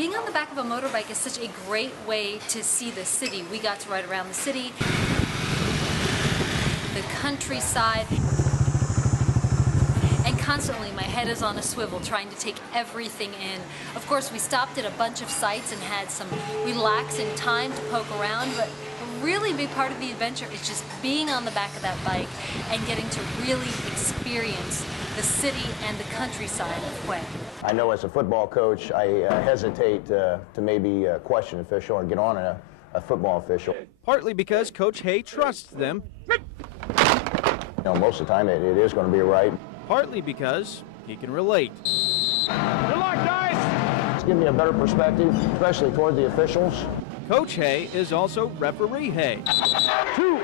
Being on the back of a motorbike is such a great way to see the city. We got to ride around the city, the countryside, and constantly my head is on a swivel trying to take everything in. Of course, we stopped at a bunch of sites and had some relaxing time to poke around, but a really big part of the adventure is just being on the back of that bike and getting to really experience the city and the countryside of Hue. I know as a football coach, I hesitate to maybe question an official or get on a football official. Partly because Coach Hay trusts them. You know, most of the time it is going to be right. Partly because he can relate. Good luck, guys! It's giving me a better perspective, especially toward the officials. Coach Hay is also referee Hay. 2.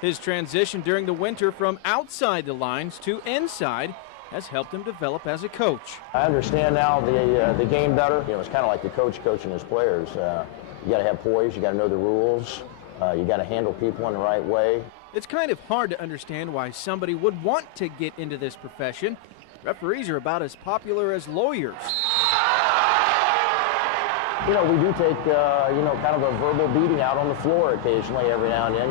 His transition during the winter from outside the lines to inside has helped him develop as a coach. I understand now the game better. You know, it's kind of like the coach coaching his players. You got to have poise, you got to know the rules, you got to handle people in the right way. It's kind of hard to understand why somebody would want to get into this profession. Referees are about as popular as lawyers. You know, we do take, you know, kind of a verbal beating out on the floor occasionally every now and then.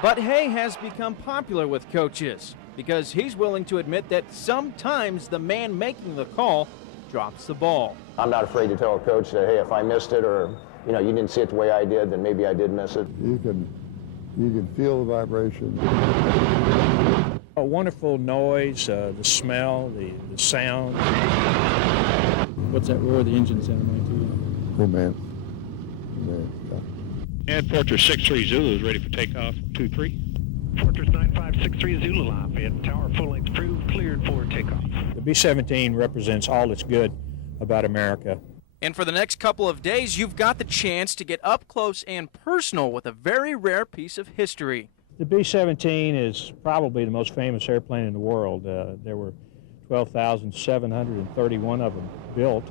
But Hay has become popular with coaches because he's willing to admit that sometimes the man making the call drops the ball. I'm not afraid to tell a coach that, hey, if I missed it or, you know, you didn't see it the way I did, then maybe I did miss it. You can feel the vibration. A wonderful noise, the smell, the sound. What's that roar of the engine sound like to you? Oh, man. And Fortress 63 Zulu is ready for takeoff, 2-3. Fortress 9563 Zulu Lafayette Tower, full length approved, cleared for takeoff. The B-17 represents all that's good about America. And for the next couple of days, you've got the chance to get up close and personal with a very rare piece of history. The B-17 is probably the most famous airplane in the world. There were 12,731 of them built,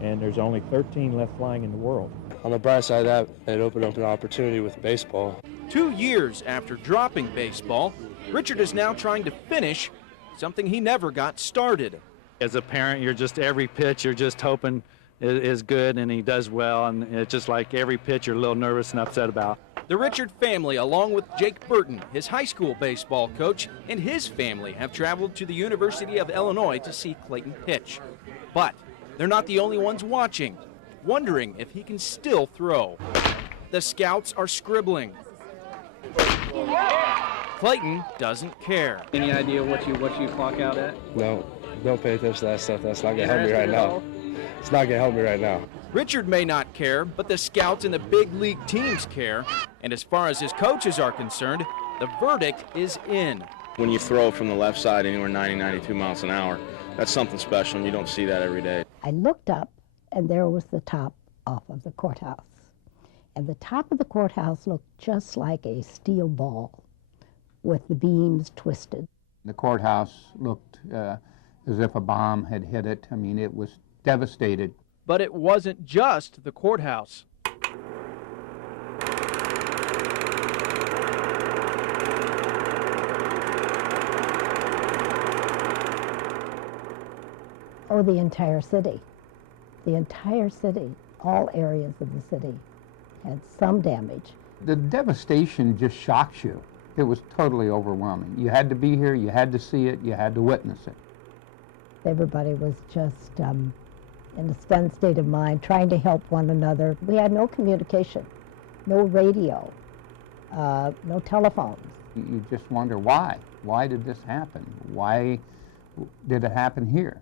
and there's only 13 left flying in the world. On the bright side of that, it opened up an opportunity with baseball. 2 years after dropping baseball, Richard is now trying to finish something he never got started. As a parent, you're just every pitch, you're just hoping is good and he does well, and it's just like every pitch you're a little nervous and upset about. The Richard family, along with Jake Burton, his high school baseball coach, and his family have traveled to the University of Illinois to see Clayton pitch. But they're not the only ones watching, wondering if he can still throw. The scouts are scribbling. Clayton doesn't care. Any idea what you clock out at? No, don't pay attention to that stuff. That's not going to help me right now. It's not going to help me right now. Richard may not care, but the scouts and the big league teams care. And as far as his coaches are concerned, the verdict is in. When you throw from the left side anywhere 90, 92 miles an hour, that's something special, and you don't see that every day. I looked up, and there was the top off of the courthouse. And the top of the courthouse looked just like a steel ball with the beams twisted. The courthouse looked as if a bomb had hit it. I mean, it was devastated. But it wasn't just the courthouse. Oh, the entire city. The entire city, all areas of the city had some damage. The devastation just shocks you. It was totally overwhelming. You had to be here, you had to see it, you had to witness it. Everybody was just in a stunned state of mind, trying to help one another. We had no communication, no radio, no telephones. You just wonder why. Why did this happen? Why did it happen here?